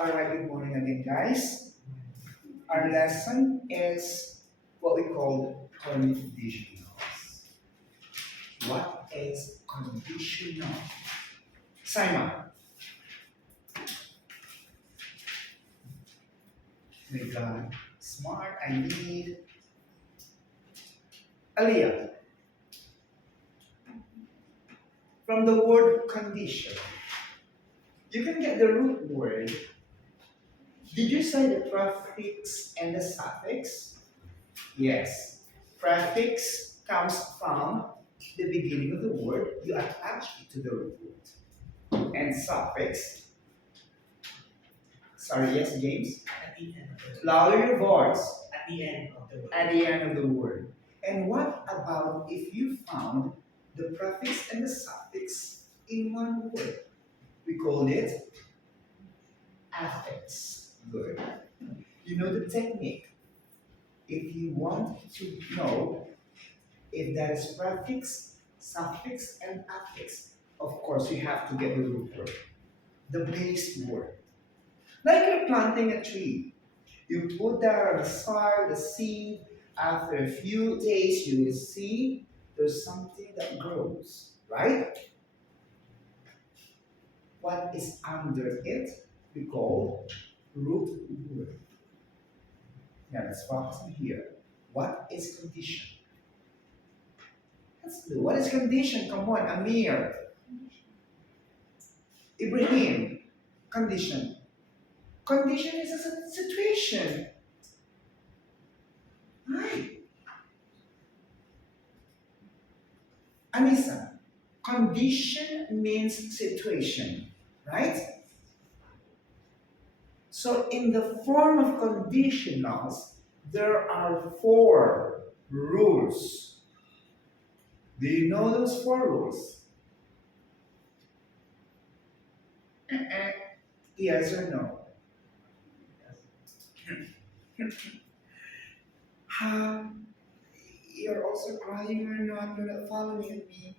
Alright, good morning again, guys. Our lesson is what we call conditionals. What is conditional? Simon, my God, smart. I need Aliyah. From the word condition, you can get the root word. Did you say the prefix and the suffix? Yes. Prefix comes from the beginning of the word. You attach it to the root. And suffix. Sorry, yes, James? At the end of the Louder your voice. at the end of the word. At the end of the word. And what about if you found the prefix and the suffix in one word? We call it affix. Good. You know the technique. If you want to know if that is prefix, suffix, and affix, of course you have to get the root word, the base word. Like you're planting a tree. You put that on the soil, the seed. After a few days, you will see there's something that grows, right? What is under it, we call root word. Now let's focus on here. What is condition? Let's do. What is condition? Come on, Amir, Ibrahim. Condition. Condition is a situation. Right. Anissa, condition means situation, right? So in the form of conditionals, there are four rules. Do you know those four rules? Yes or no? You're also crying or not? You're not following me.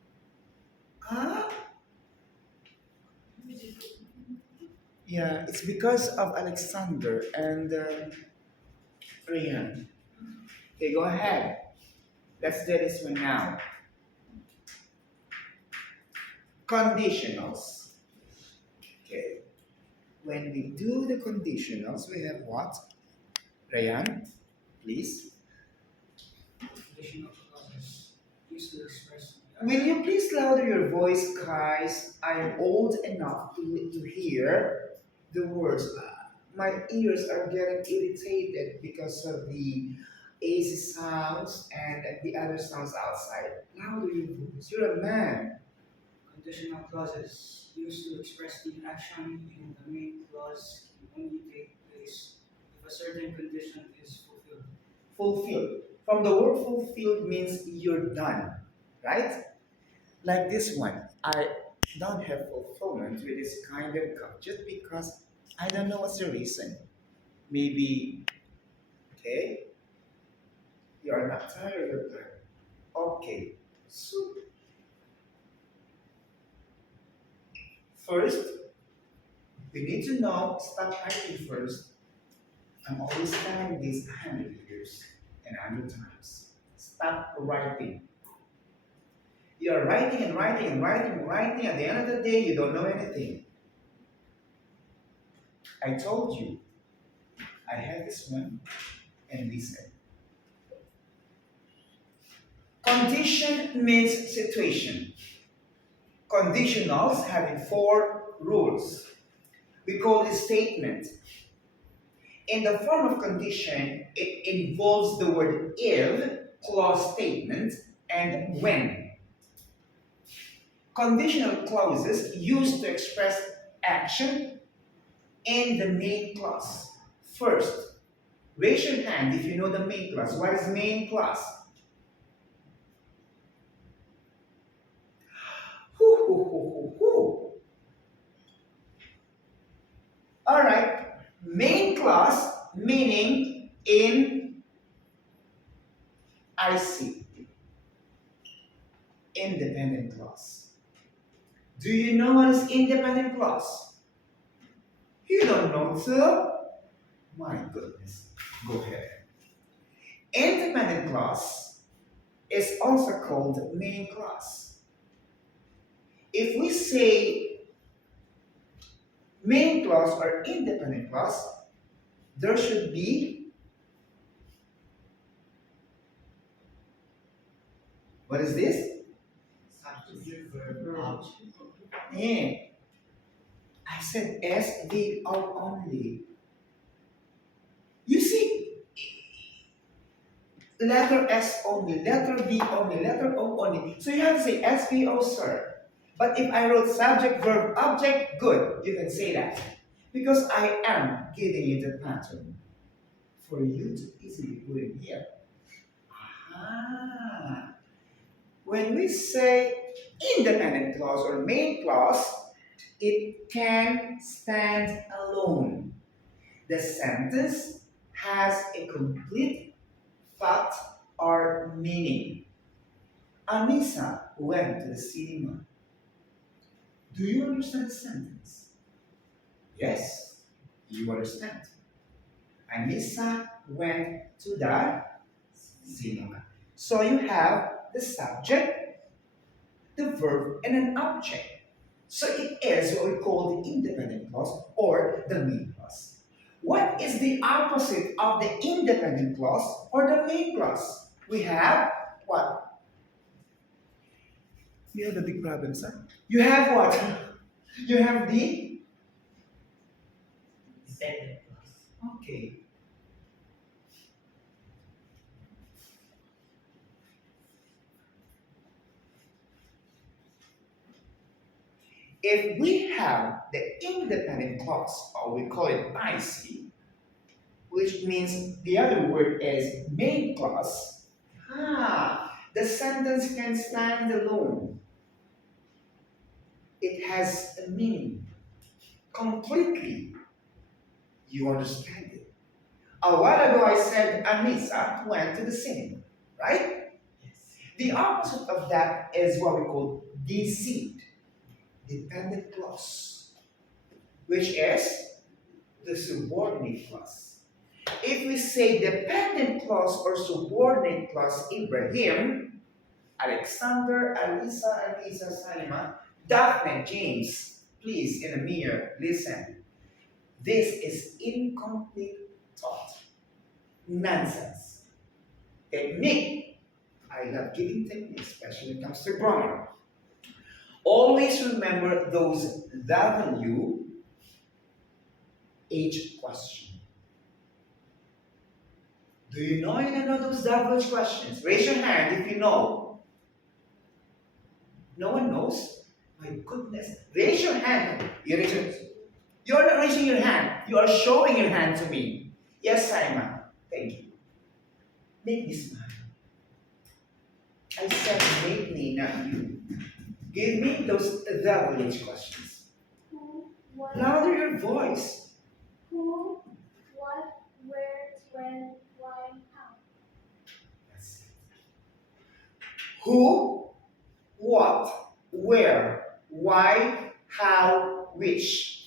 Huh? Yeah, it's because of Alexander and Rian. Okay, go ahead. Let's do this one now. Conditionals. Okay. When we do the conditionals, we have what? Ryan, please. Conditional clauses used to express Will you please louder your voice, guys? I'm old enough to hear the words. My ears are getting irritated because of the AC sounds and the other sounds outside. Louder your voice. You're a man. conditional clauses used to express the action in the main clause can only take place if a certain condition is fulfilled. Fulfilled. From the word fulfilled means you're done, right? Like this one, I don't have fulfillment with this kind of gadget because I don't know what's the reason. Maybe, okay, you are not tired, you're tired. Okay, so first, we need to know, stop writing first. I'm always telling this 100 years and 100 times. Stop writing. You're writing and writing and writing and writing. At the end of the day, you don't know anything. I told you, I had this one, and listen. Condition means situation. Conditionals having four rules. We call it statement. In the form of condition, it involves the word if, clause statement, and when. Conditional clauses used to express action in the main clause. First, raise your hand if you know the main clause. What is main clause? Hoo, hoo, hoo, hoo, hoo. All right. Main clause meaning in IC. Independent clause. Do you know what is independent clause? You don't know too? My goodness. Go ahead. Independent clause is also called main clause. If we say main clause or independent clause, there should be, what is this? Subject, verb, object. Yeah. I said SVO only. You see, letter S only, letter V only, letter O only. So you have to say SVO, sir. But if I wrote subject, verb, object, good, you can say that. Because I am giving you the pattern for you to easily put in here. Ah. When we say independent clause or main clause, it can stand alone. The sentence has a complete thought or meaning. Anissa went to the cinema. Do you understand the sentence? Yes, you understand. Anissa went to the cinema. So you have the subject, the verb, and an object. So it is what we call the independent clause or the main clause. What is the opposite of the independent clause or the main clause? We have what? You have a big problem, sir. You have what? You have the Dependent clause. okay. If we have the independent clause, or we call it IC, which means the other word is main clause, the sentence can stand alone. It has a meaning completely. You understand it. A while ago I said Anissa went to the cinema, right? Yes. The opposite of that is what we call deceit, dependent clause, which is the subordinate clause. If we say dependent clause or subordinate clause, Ibrahim, Alexander, Alisa, Alisa, Salima, Daphne, James, please, in the mirror, listen. This is incomplete thought. Nonsense. Technique. I love giving techniques, especially when it comes to grammar. Always remember those WH question. Do you know any of those WH questions? Raise your hand if you know. No one knows? My goodness. Raise your hand. You're not raising your hand. You are showing your hand to me. Yes, Simon. Thank you. Make me smile. I said make me, not you. Give me those WH questions. Who, what, Louder your voice. who, what, where, when, why, how. That's it. Who, what, where, why, how, which.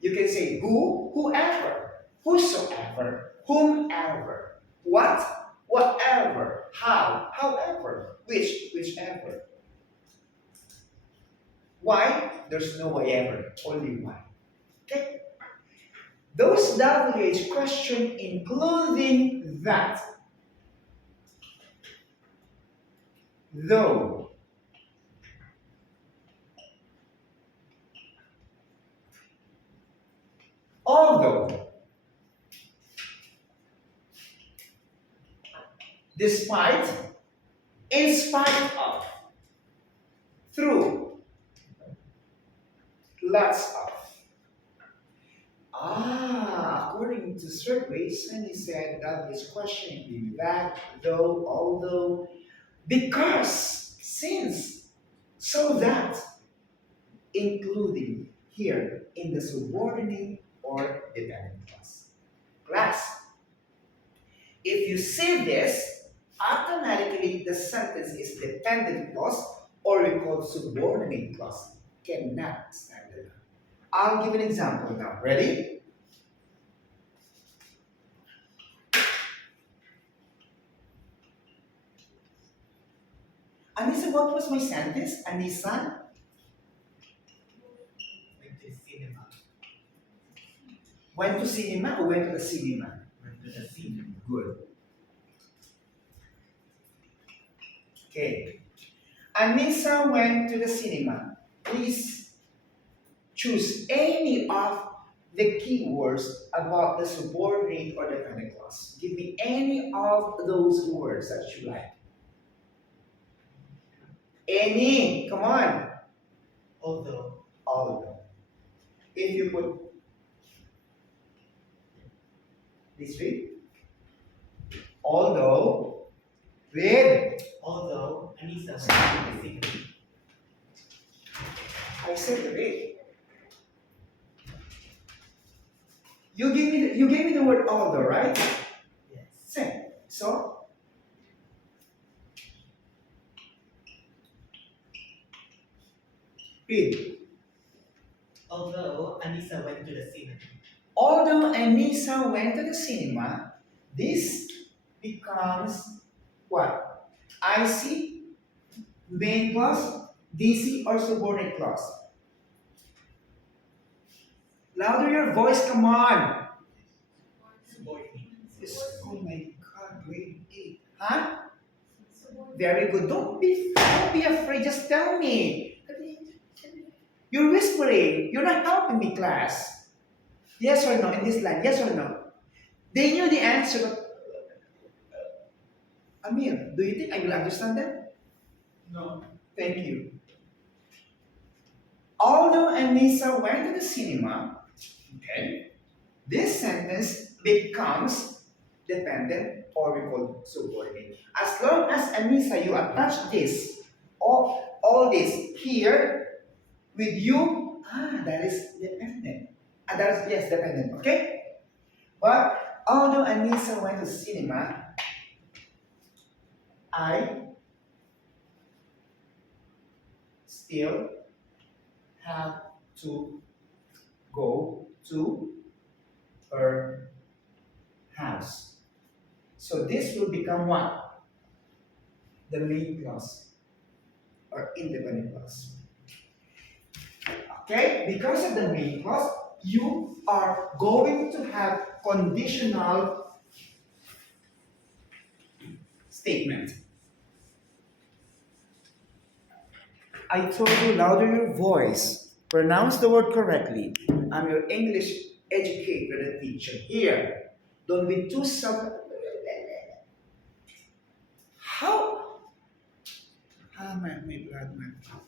You can say who, whoever, whosoever, whomever, what, whatever, how, however, which, whichever. Why? There's no why ever, only why. Okay? Those WH question including that. Though. Although. Despite. In spite of. Through. Lots of. According to surveys, and he said that this question be that, though, although, because, since, so that, including here in the subordinate or dependent clause. Class, if you see this, automatically the sentence is dependent clause or we call subordinate clause. Cannot stand alone. I'll give an example now. Ready? Anissa, what was my sentence? Anissa Went to cinema. went to cinema or went to the cinema? Went to the cinema. Good. Okay. Anissa went to the cinema. Please choose any of the keywords about the subordinate or the dependent clause. Give me any of those words that you like. Any. Come on. Although, All of them. If you put this way, although, with, although Anissa went to the cinema. I said the way. You gave me the word although, right? Yes. Same. So, read. Although Anissa went to the cinema. Although Anissa went to the cinema, this becomes what? IC, main clause, DC, or subordinate clause? Louder your voice, come on. Subordinate. Yes. Oh my God, grade 8. Huh? Subordinate. Very good. Don't be afraid. Just tell me. You're whispering. You're not helping me, class. Yes or no in this line? Yes or no? They knew the answer, but Amir, do you think I will understand them? No. Thank you. Although Anissa went to the cinema, okay, this sentence becomes dependent or we call subordinate. As long as Anissa, you attach this, all this here with you, that is dependent. That is, yes, dependent, okay? But although Anissa went to cinema, I still have to go to her house. So this will become what? The main clause or independent clause. Okay? Because of the main clause, you are going to have conditional statement. I told you louder your voice. Pronounce the word correctly. I'm your English educator and teacher. Here, don't be too self. How? My blood, my God.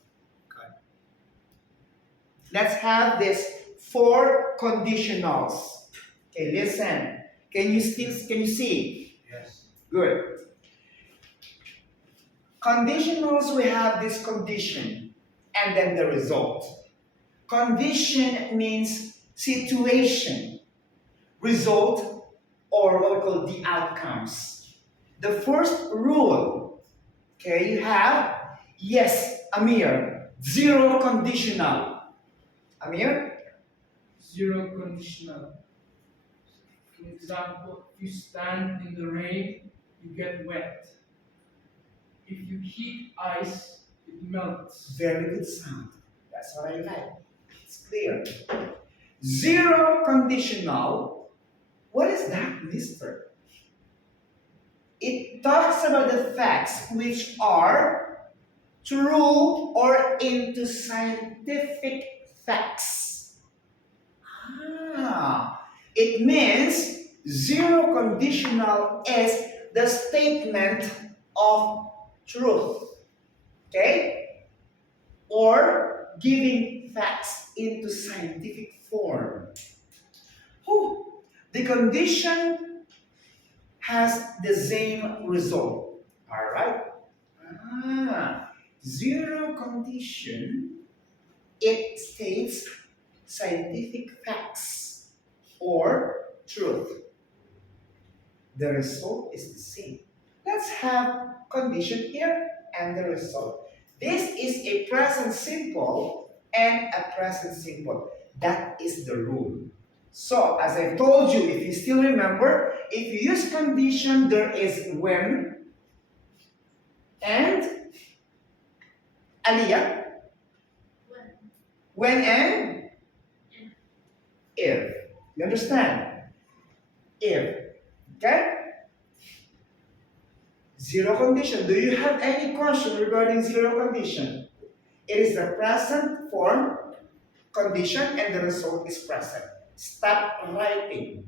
Let's have this 4 conditionals. Okay, listen. Can you see? Yes. Good. Conditionals, we have this condition and then the result. Condition means situation, result, or what we call the outcomes. The first rule, okay, you have, yes, Amir, 0 conditional. Amir? Zero conditional. For example, if you stand in the rain, you get wet. If you heat ice, it melts. Very good sound. That's what I like. It's clear. 0 conditional. What is that, mister? It talks about the facts which are true or into scientific facts. It means 0 conditional is the statement of truth. Okay? Or giving facts into scientific form. Whew. The condition has the same result. Alright? 0 condition, it states scientific facts or truth. The result is the same. Let's have condition here and the result. This is a present simple and a present simple. That is the rule. So, as I told you, if you still remember, if you use condition, there is when and Aliyah, When. when and if. You understand? If. Okay? Zero condition. Do you have any question regarding zero condition? It is the present form condition and the result is present. Stop writing.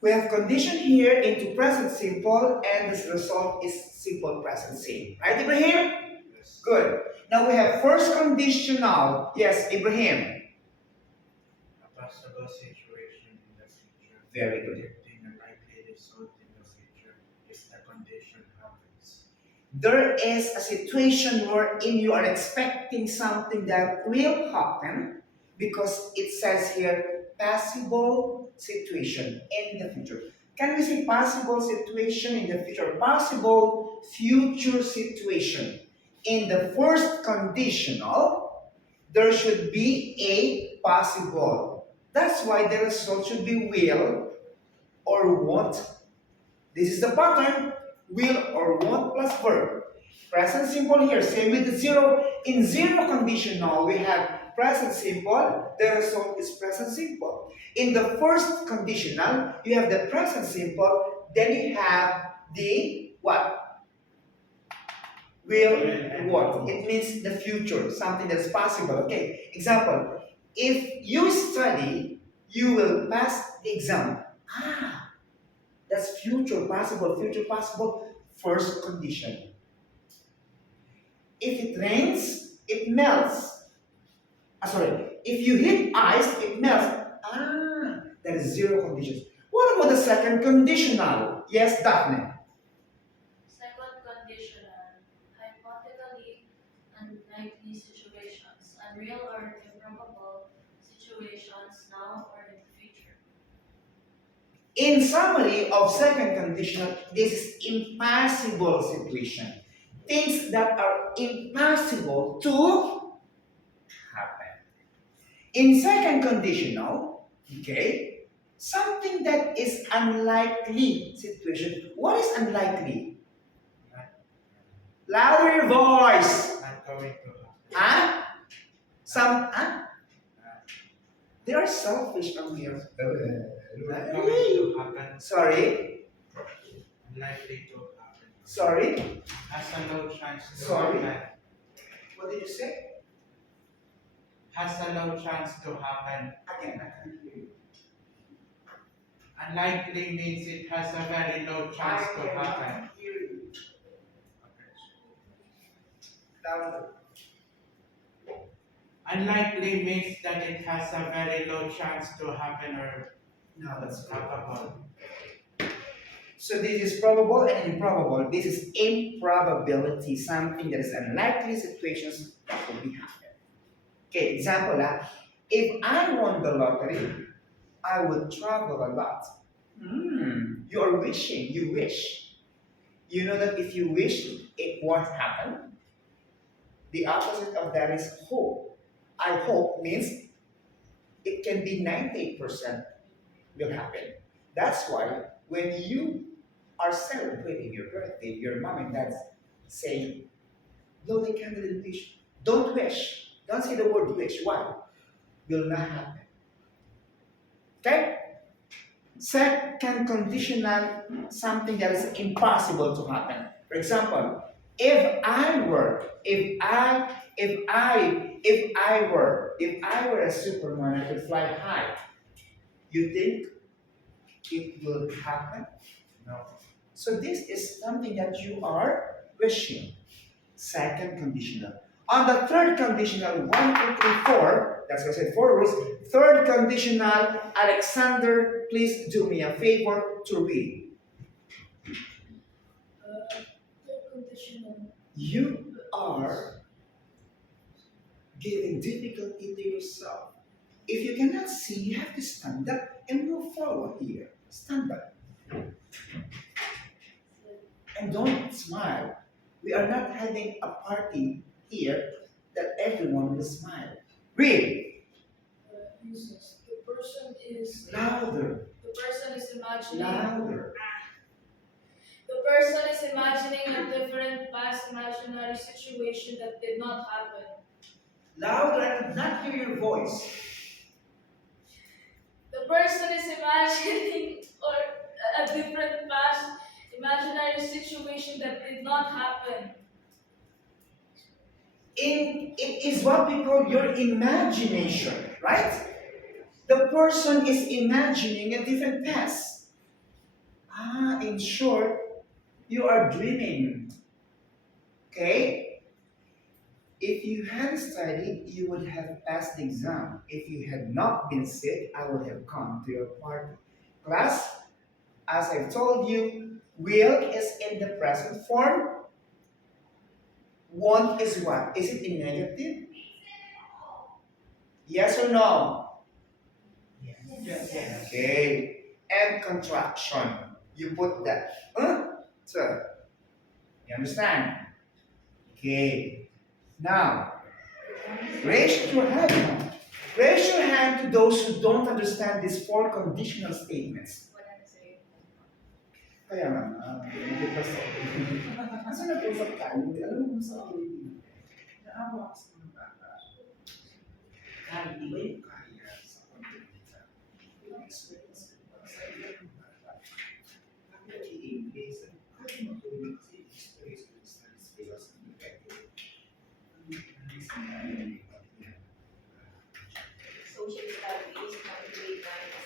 We have condition here into present simple and this result is simple present simple. Right, Ibrahim? Yes. Good. Now we have first conditional. Yes, Ibrahim. A possible situation in the future. Very good. Predicting a likely result in the future if the condition happens. There is a situation wherein you are expecting something that will happen because it says here possible situation in the future. Can we say possible situation in the future? Possible future situation. In the first conditional, there should be a possible. That's why the result should be will or won't. This is the pattern. Will or won't plus verb. Present simple here, same with the zero. In zero conditional, we have present simple, the result is present simple. In the first conditional, you have the present simple, then you have the what? Will, what? It means the future, something that's possible. Okay, example, if you study, you will pass the exam. Ah, that's future possible, first condition. If it rains, it melts. Sorry, if you hit ice, it melts. Ah, that is zero conditions. What about the second conditional? Yes, Daphne. Second conditional, hypothetically unlikely situations, unreal or improbable situations now or in the future. In summary of second conditional, this is impossible situation. Things that are impossible to happen. In second conditional, okay, something that is unlikely situation. What is unlikely? Not, Louder your voice. not going to happen. Huh? Some, huh? Uh, They are selfish on here. not going to happen. Sorry, Unlikely to happen. sorry. Has a low chance to Sorry. happen. What did you say? Has a low chance to happen. Again, I can't hear you. Unlikely means it has a very low chance to happen. cannot hear you. Louder. Unlikely means that it has a very low chance to happen or No, that's probable. So this is probable and improbable. This is improbability, something that is unlikely situations that will be happen. Okay, example, if I won the lottery, I would travel a lot. You are wishing, you wish. You know that if you wish, it won't happen. The opposite of that is hope. I hope means it can be 98% will happen. That's why when you are celebrating your birthday, your mom and dad say, blow the candle and wish. Don't wish. Don't say the word wish. Why? Will not happen. Okay? Second conditional, something that is impossible to happen. For example, if I were a Superman, I could fly high. You think it will happen? No. So this is something that you are wishing. Second conditional. On the third conditional, 1, 2, 3, 4, that's what I said, 4 rules. Third conditional, Alexander, please do me a favor to read. Third conditional. You are giving difficulty to yourself. If you cannot see, you have to stand up and move forward here. Stand up. And don't smile. We are not having a party here that everyone will smile. Read. Uses. The person is Louder. imagining. Louder. The person is imagining a different past imaginary situation that did not happen. Louder. I could not hear your voice. The person is imagining or a different past imaginary situation that did not happen. It is what we call your imagination, right? The person is imagining a different past. In short, you are dreaming. Okay? If you had studied, you would have passed the exam. If you had not been sick, I would have come to your party. Class, as I've told you, will is in the present form. Want is what? Is it in negative? Yes or no? Yes. Okay. And contraction. You put that. So, you understand? Okay. Now, raise your hand now. Raise your hand to those who don't understand these four conditional statements. Kaya nga, hindi pa sa Asa nag-usap tayo? Alam mo sa akin, naawa ako sa mga bata. Kaya, di ba yung kaya sa pagkakita? Yung experience ko para sa iyo ng bata. Ako i-English, ako matulog kasi experience ko sa skills ng effective. Social studies, grade 9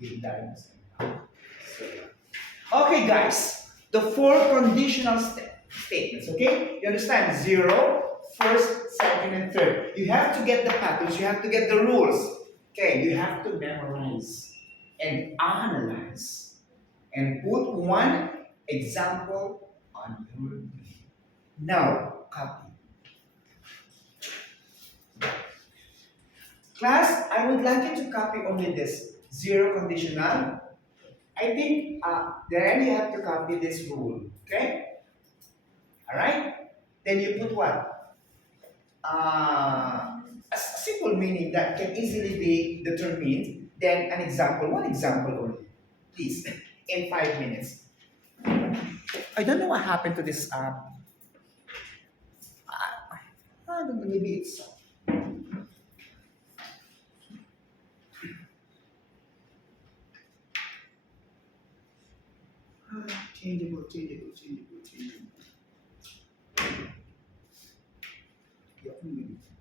Yung dahil okay, guys. The four conditional statements, okay? You understand? 0, first, second, and third. You have to get the patterns. You have to get the rules. Okay, you have to memorize and analyze and put one example on your brain. Now, copy. Class, I would like you to copy only this. 0 conditional. I think then you have to copy this rule. Okay? Alright? Then you put what? A simple meaning that can easily be determined. Then an example, one example only. Please, in 5 minutes. I don't know what happened to this. I don't know, maybe it's. Changeable.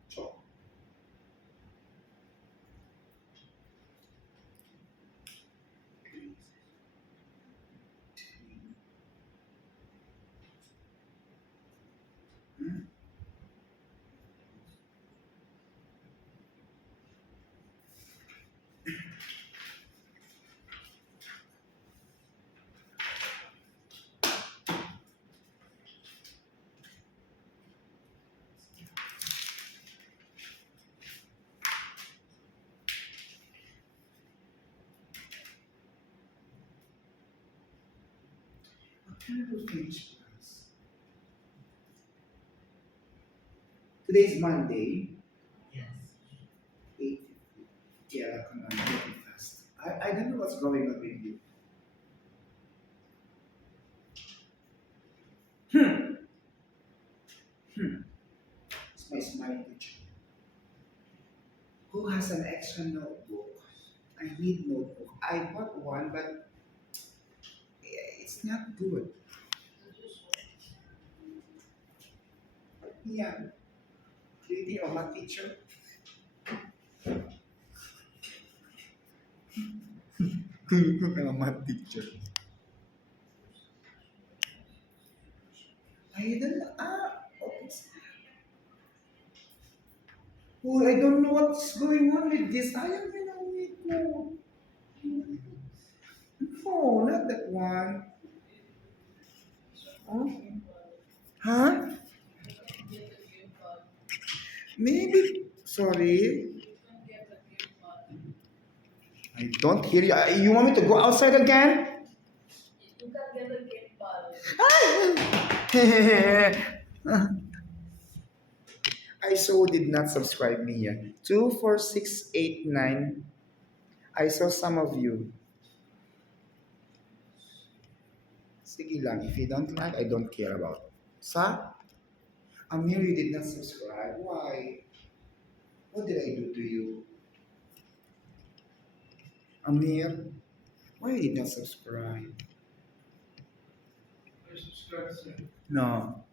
Chop. Today's Monday. Yes. 8:50. Yeah, come on, make it fast. I don't know what's going on with you. It's my smile teacher. Who has an extra notebook? I need notebook. I bought one, but it's not good. Yeah. Do you think of my teacher? I'm a teacher. I don't know. Oh, I don't know what's going on with this. I am in a week. No, not that one. Oh. Huh? Maybe. Sorry. I don't hear you. You want me to go outside again? You can get a gift ball. I saw did not subscribe me here. 24689. I saw some of you. Sige lang, if you don't like, I don't care about. Sa? Amir, you did not subscribe. Why? What did I do to you? Amir, why you did not subscribe? I subscribe, sir. No.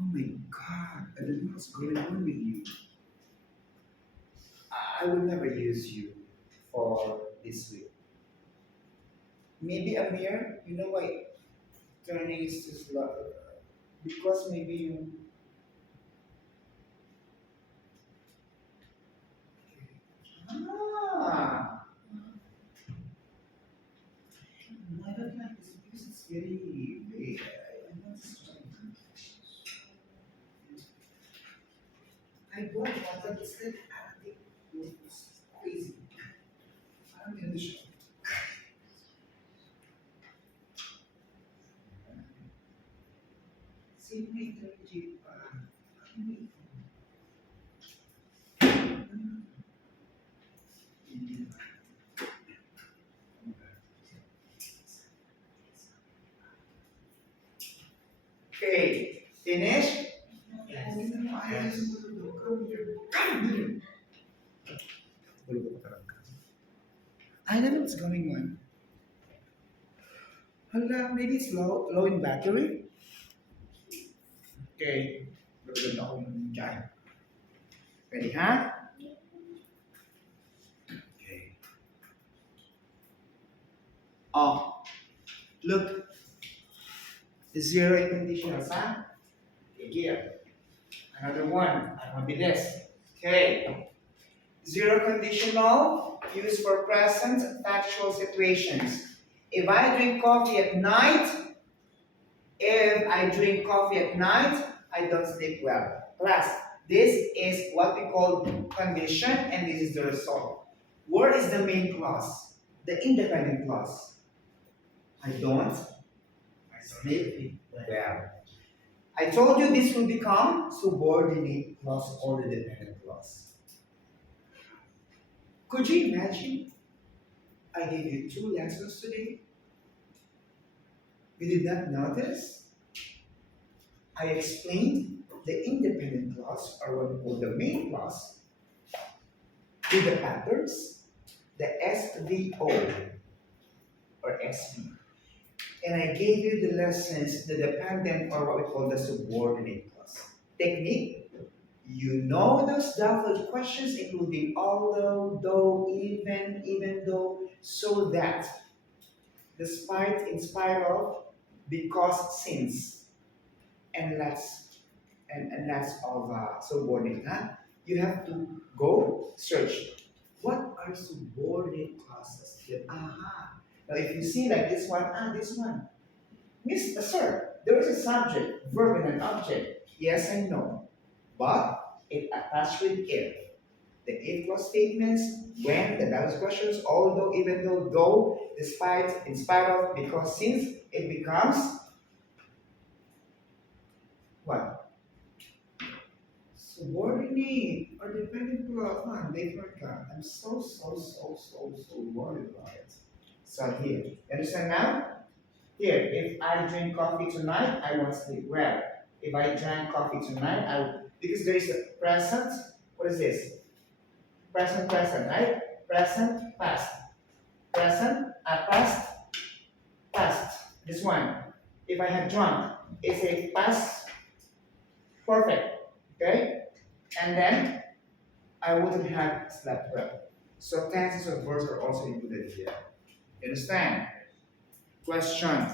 Oh my God, I don't know what's going on with you. I will never use you for this week. Maybe Amir, you know why turning is too slow? Because maybe you. Ah, no, I don't like this because it's very big. I'm not strong. I bought one, but it's like it's crazy. I'm in the shop. See, wait, okay, finish? Yes. I don't know what's going on. Hala, maybe it's low in battery. Okay, maganda akong dyan. Ready, ha? Okay. Oh, look. The zero in conditionals, ha? Okay, here. Another one. I want to be this. Okay. Zero conditional used for present factual situations. If I drink coffee at night, I don't sleep well. Class, this is what we call condition and this is the result. Where is the main clause? The independent clause. I don't sleep well. I told you this will become subordinate clause or the dependent clause. Could you imagine? I gave you 2 lessons today. You did not notice? I explained the independent clause or what we call the main clause with the patterns, the SVO or SV. And I gave you the lessons, the dependent or what we call the subordinate clause. Technique, you know those double questions including although, though, even though, so that, despite, in spite of, because, since, and that's all subordinate. Huh? You have to go search. What are subordinate clauses? Aha. Now if you see like this one. Miss, sir, there is a subject, verb, and an object. Yes and no. But it attached with if. The if clause statements, when, the double questions, although, even though, despite, in spite of, because, since, it becomes what? Subordinate or dependent clause. Man, they forgot. I'm so worried about it. So here, you understand now? Here, if I drink coffee tonight, I won't sleep well. If I drank coffee tonight, because there is a present. What is this? Present, right? Present, past. Present, past. This one. If I had drunk, it's a past perfect. Okay? And then I wouldn't have slept well. So tenses of verbs are also included here. You understand? Question.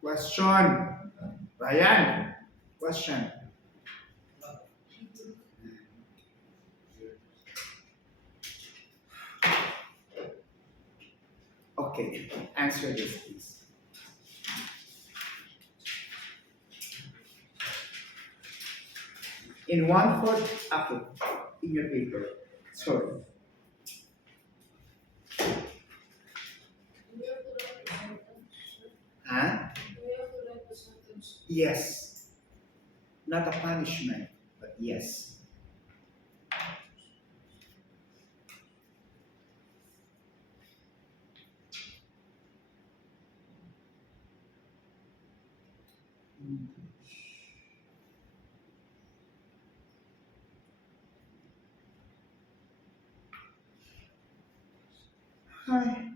Question. Ryan. Question. Okay, answer this please. In 1/4, okay. in your paper. Sorry. Do we have to write the sentence? Huh? Do we have to write the sentence? Yes. Not a punishment, but yes. Hi.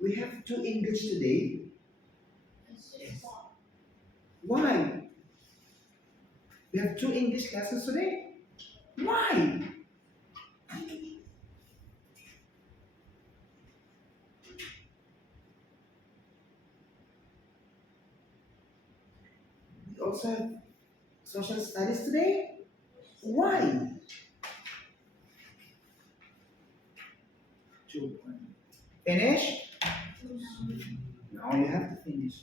We have two English today. It's just one. Why? We have two English lessons today. Why? We also have social studies today. Why? 2 point. Finish? Now you have to finish.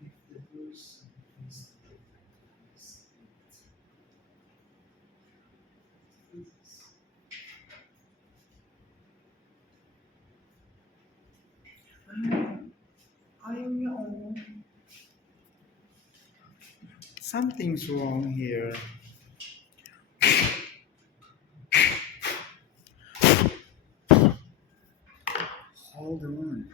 If the person is ayaw niya, oh. Something's wrong here. Hold on.